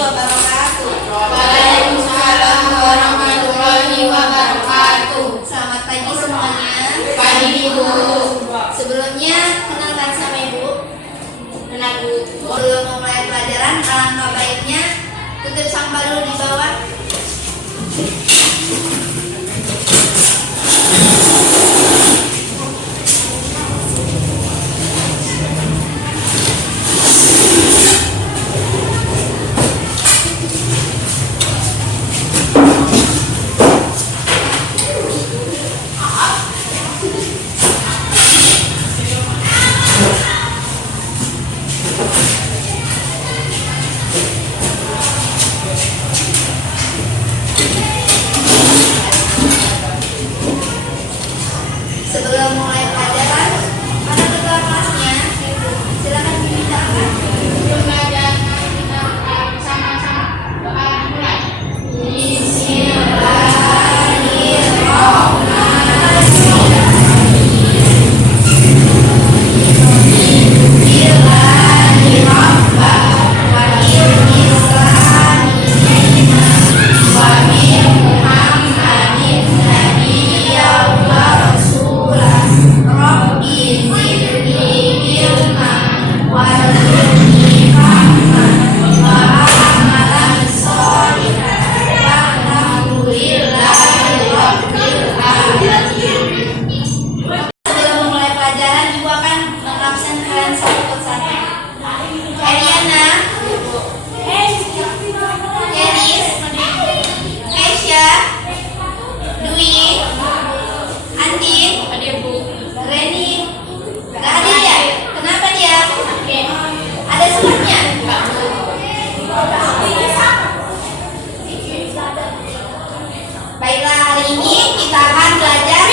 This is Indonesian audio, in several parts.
wabarakatuh. Waalaikumsalam warahmatullahi wabarakatuh. Selamat pagi semuanya. Pagi Ibu. Sebelumnya kenalkan sama Ibu. Kenal Bu. Sebelum memulai pelajaran, alangkah baiknya tutup sampah dulu di bawah. Sebelum mulai pelajaran, mana ketua kelasnya? Silakan dimintakan. Belajar kita sama-sama doa mulai. Sebelum memulai pelajaran, Ibu akan mengabsen kalian satu persatu. Eliana, Kenis, Keisha, Dwi, Andin, Reni. Gak hadir ya? Kenapa dia? Ada sebabnya? Baiklah, hari ini kita akan belajar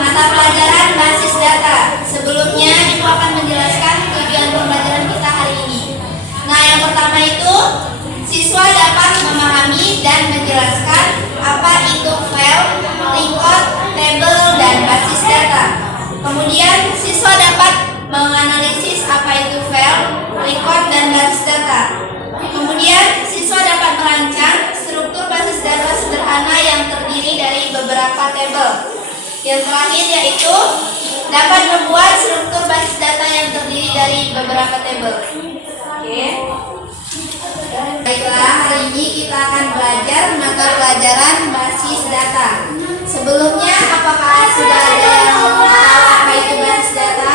mata pelajaran basis data. Sebelumnya, Ibu akan menjelaskan tujuan pembelajaran kita hari ini. Nah, yang pertama itu, siswa dapat memahami dan menjelaskan apa itu file, record, table, dan basis data. Kemudian, siswa dapat menganalisis apa itu file, record, dan basis data. Kemudian, siswa dapat merancang struktur basis data sederhana yang terdiri dari beberapa tabel. Yang terakhir yaitu dapat membuat struktur basis data yang terdiri dari beberapa tabel. Oke. Baiklah, hari ini kita akan belajar mata pelajaran basis data. Sebelumnya, apakah sudah ada yang tahu apa itu basis data?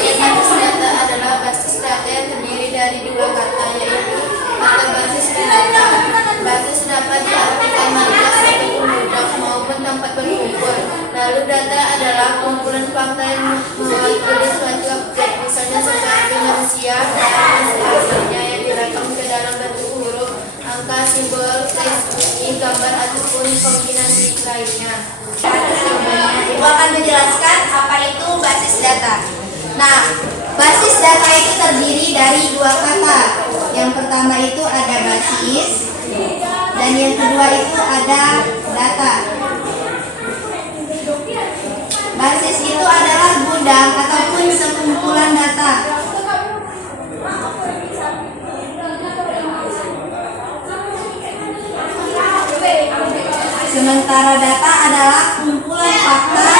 Basis data adalah basis data yang terdiri dari dua kata, yaitu kata basis dan data. Basis dapat diartikan markas atau pemudak maupun tempat berkumpul. Lalu data adalah kumpulan fakta yang mewakili suatu objek, misalnya seperti manusia dan hasilnya yang direkam ke dalam bentuk huruf, angka, simbol, teks, bunyi, gambar ataupun kombinasi lainnya. Ibu akan menjelaskan apa itu basis data. Nah, basis data itu terdiri dari dua kata. Yang pertama itu ada basis, dan yang kedua itu ada data. Basis itu adalah gudang ataupun sekumpulan data. Sementara data adalah kumpulan fakta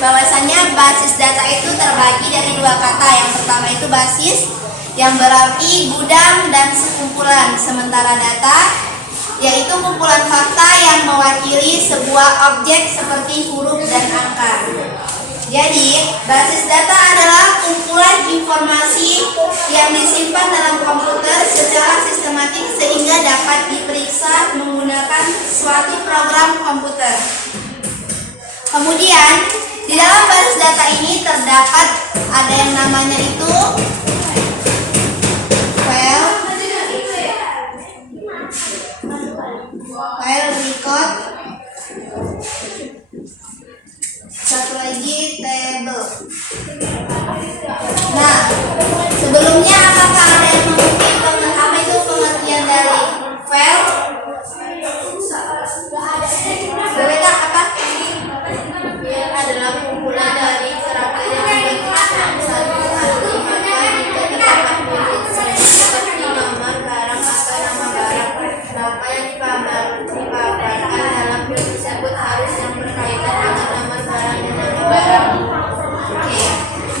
bahwasanya basis data itu terbagi dari dua kata. Yang pertama itu basis, yang berarti gudang dan sekumpulan. Sementara data yaitu kumpulan fakta yang mewakili sebuah objek seperti huruf dan angka. Jadi, basis data adalah kumpulan informasi yang disimpan dalam komputer secara sistematik sehingga dapat diperiksa menggunakan suatu program komputer. Kemudian, di dalam basis data ini terdapat ada yang namanya itu file record, satu lagi table. Nah, sebelumnya apakah ada yang mengerti apa itu pengertian dari file? Boleh kak apa? File adalah kumpulan dari serangkaian bentuk satu arti maka ketika seperti nomor barang atau nama barang, maka yang dipaparkan dalam file tersebut harus yang berkaitan dengan nomor barang dan nama barang. Oke.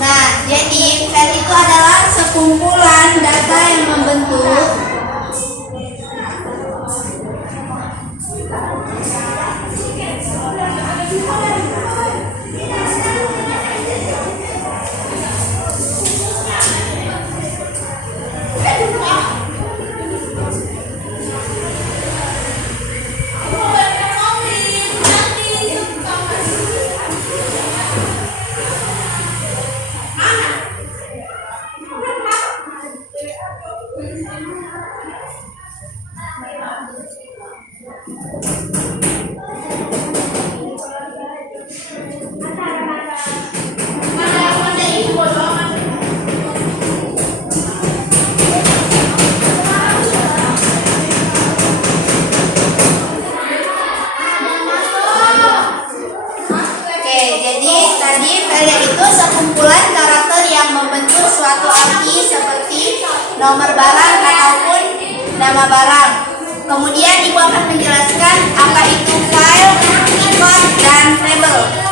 Nah, jadi file itu adalah sekumpulan data yang membentuk sekumpulan karakter yang membentuk suatu arti seperti nomor barang ataupun nama barang. Kemudian ibu akan menjelaskan apa itu file, record, dan table.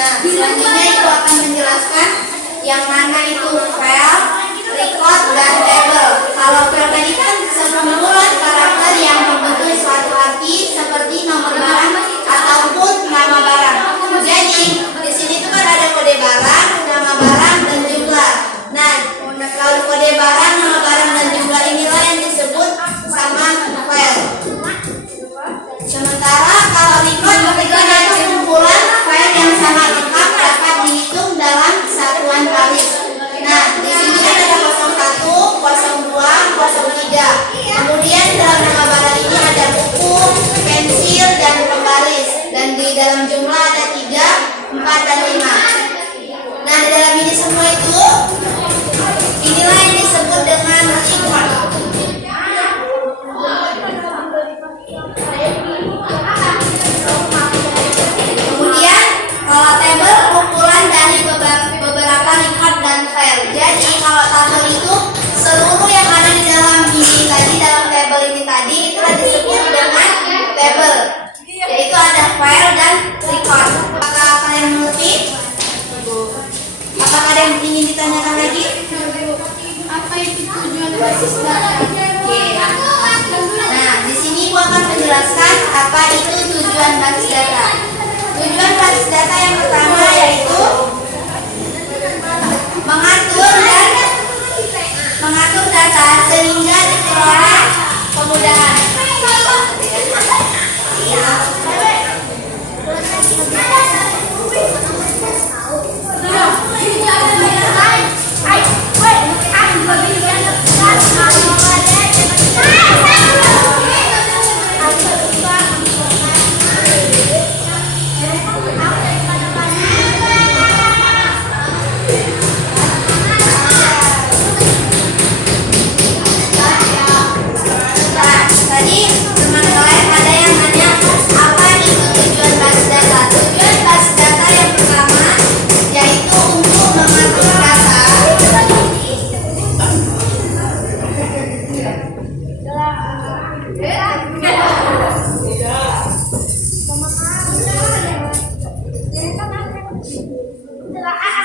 Nah, selanjutnya Ibu akan menjelaskan yang mana itu file, record, dan table. Kalau file tadi kan sekumpulan karakter yang membentuk suatu arti seperti nomor barang ataupun nama barang. Jadi di sini tuh kan ada kode barang, nama barang, dan jumlah. Nah, kalau kode barang, nama barang, dan jumlah inilah yang disebut sama file. Sementara kalau record itu adalah kumpulan file yang sangat lengkap dapat dihitung dalam satuan baris. Nah, di sini ada 01, 02, 03. Kemudian dalam nama barang ini ada buku, pensil, dan pembaris. Dan di dalam jumlah ada 3, 4, dan 5. Nah, di dalam ini semua itu inilah yang disebut dengan record. Kemudian kalau table kumpulan dari beberapa record dan file. Jadi kalau tabel itu seluruh yang ada di dalam ini tadi, dalam table ini tadi, itulah disebut dengan table. Yaitu ada file dan record. Apakah kalian mengerti? Apakah ada yang ingin ditanyakan lagi? Apa itu tujuan basis data? Oke. Nah, di sini gua akan menjelaskan apa itu tujuan basis data. Tujuan basis data yang pertama yaitu mengatur data sehingga diperoleh kemudahan. Nah, tadi teman kalian ada yang nanya apa itu tujuan basis data. Tujuan basis data yang pertama yaitu untuk mengatur data.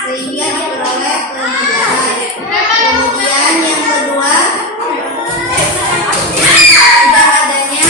Sehingga diperoleh kemudahan. Kemudian yang kedua tidak adanya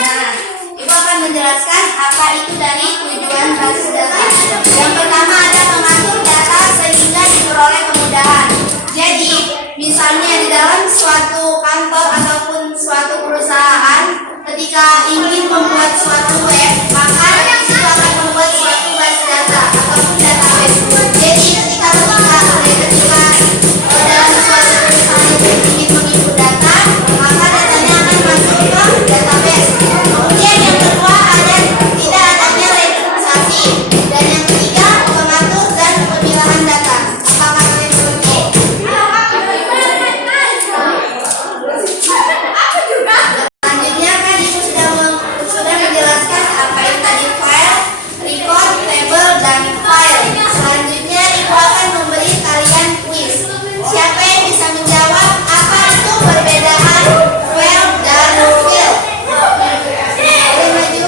Nah, Ibu akan menjelaskan apa itu dari tujuan basis data. Yang pertama ada mengatur data sehingga diperoleh kemudahan. Jadi, misalnya di dalam suatu kantor ataupun suatu perusahaan, ketika ingin membuat suatu web, maka itu akan membuat suatu basis data ataupun database. Jadi, ketika dalam suatu perusahaan ingin menginput data, maka datanya akan masuk ke database. Kemudian yang kedua ada tidak adanya reorganisasi, dan yang ketiga mengatur dan pemilahan data. Apakah kalian mengerti? Selanjutnya kan Ibu sudah menjelaskan apa itu tadi file, record, table, dan file. Selanjutnya Ibu akan memberi kalian quiz. Siapa yang bisa menjawab apa itu perbedaan file dan file? Boleh maju?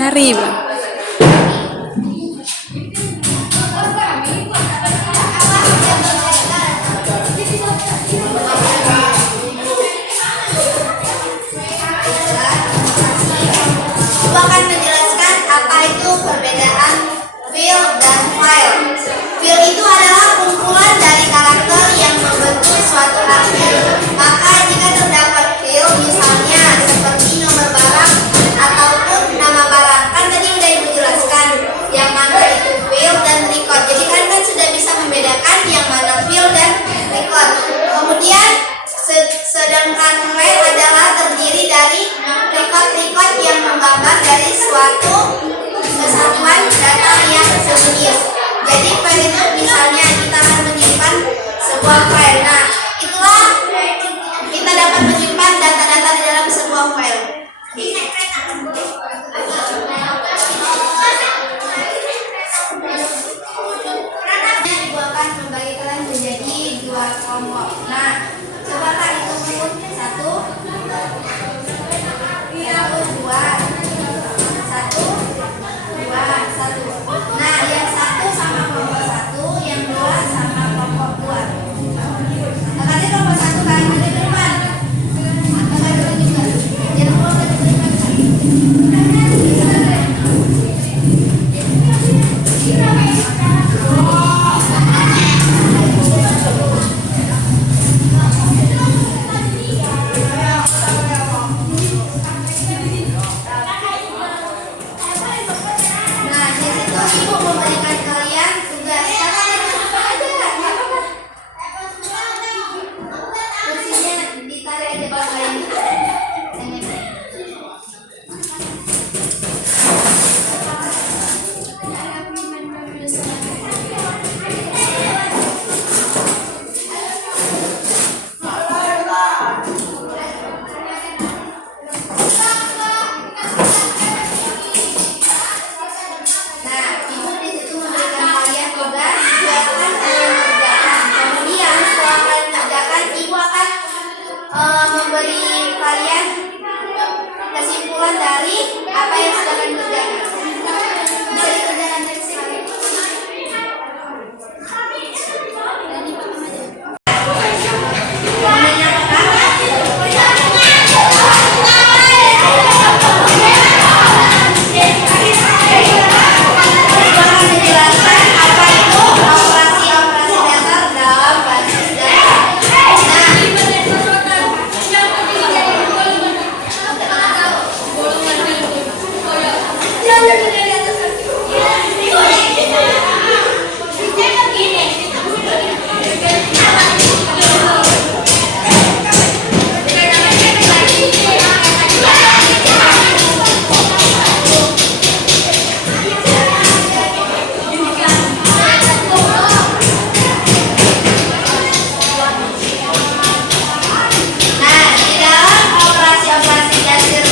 Cari, Bang. Ibu akan menjelaskan apa itu perbedaan field dan file. Field itu adalah kumpulan dari karakter yang membentuk suatu arti. Maka jika terdapat field, misalnya seperti nomor barang ataupun nama barang, kan tadi udah ibu jelaskan yang mana itu field dan record. Jadi kan sudah bisa membedakan yang mana field dan record. Kemudian sedangkan file adalah terdiri dari record yang menggambar dari suatu kesatuan data yang sejenis. Jadi file itu misalnya kita akan menyimpan sebuah file. Nah, itulah kita dapat menyimpan data-data di dalam sebuah file. Ibu akan membagi kalian menjadi dua kelompok. Nah, coba kak hitung satu, dua, satu, dua, satu. Nah, yang satu sama kelompok satu, yang dua sama kelompok dua. Makanya kelompok satu kalian ada di depan. Kakak dulu juga. Jangan kelompok satu di depan. Nah, di situ ibu memberikan kalian tugas. Kursinya ditarik aja kalau kalian. Nah, ibu di situ memberikan kalian tugas, biarkan kalian kerjakan. Kemudian setelah kalian kerjakan, ibu akan memberi kalian kesimpulan dari apa yang sudah kalian kerjakan. Bisa dikerjakan dari sini. Akan dijelaskan apa itu operasi-operasi dasar dalam basis data. Nah, di dalam operasi-operasi dasar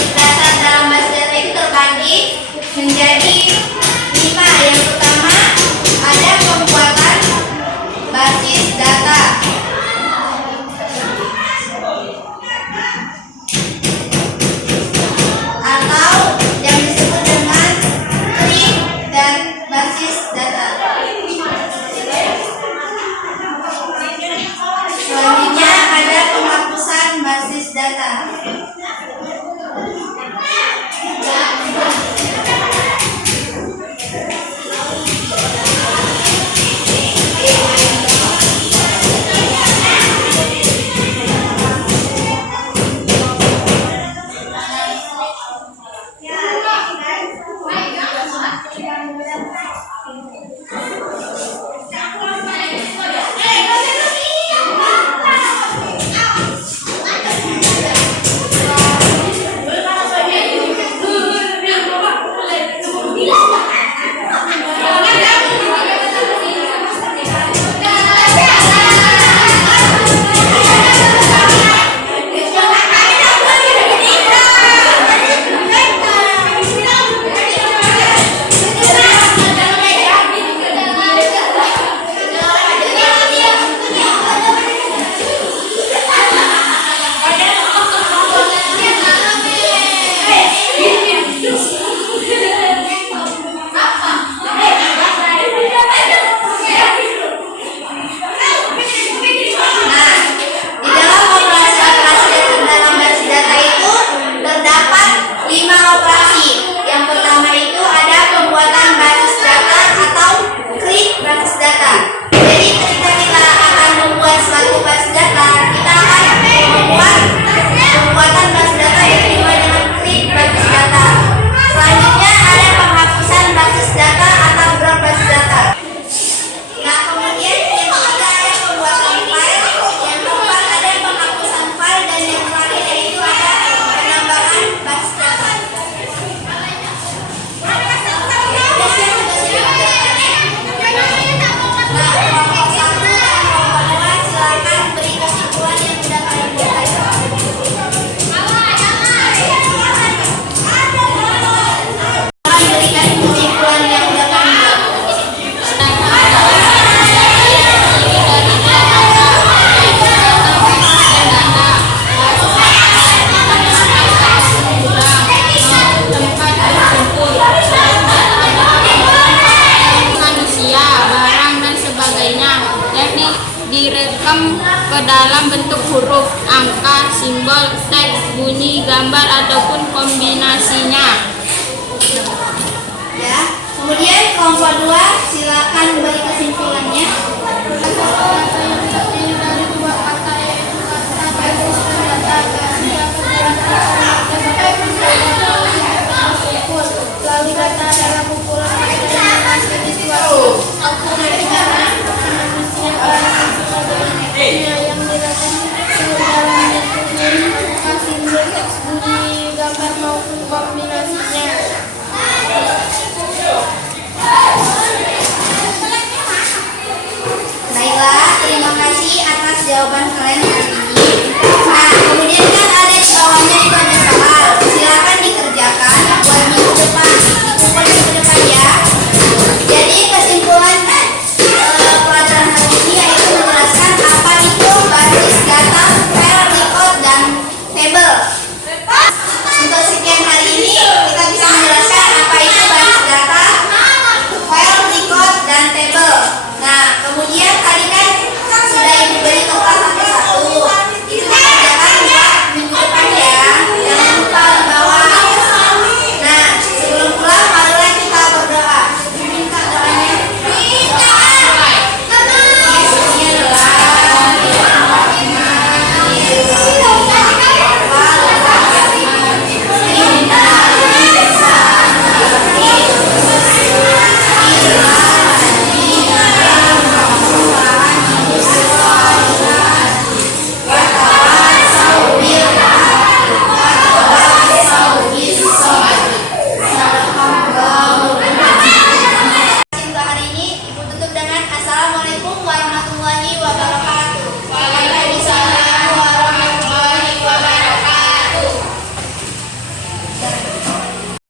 dalam basis data itu terbagi menjadi 5. Yang pertama ada pembuatan basis data. Atau yang disebut dengan tree dan basis data. Selanjutnya ada penghapusan basis data. direkam ke dalam bentuk huruf, angka, simbol, teks, bunyi, gambar, ataupun kombinasinya. Ya. Kemudian kelompok 2, silakan beri kesimpulannya. Kata yang terdiri dari dua kata yaitu kata basis dan data. Lalu data adalah kumpulan data yang masuk di suatu negara manusia yang direkam dalam bentuk huruf, simbol, teks, bunyi, gambar maupun kombinasinya. Baiklah, terima kasih atas jawaban kalian.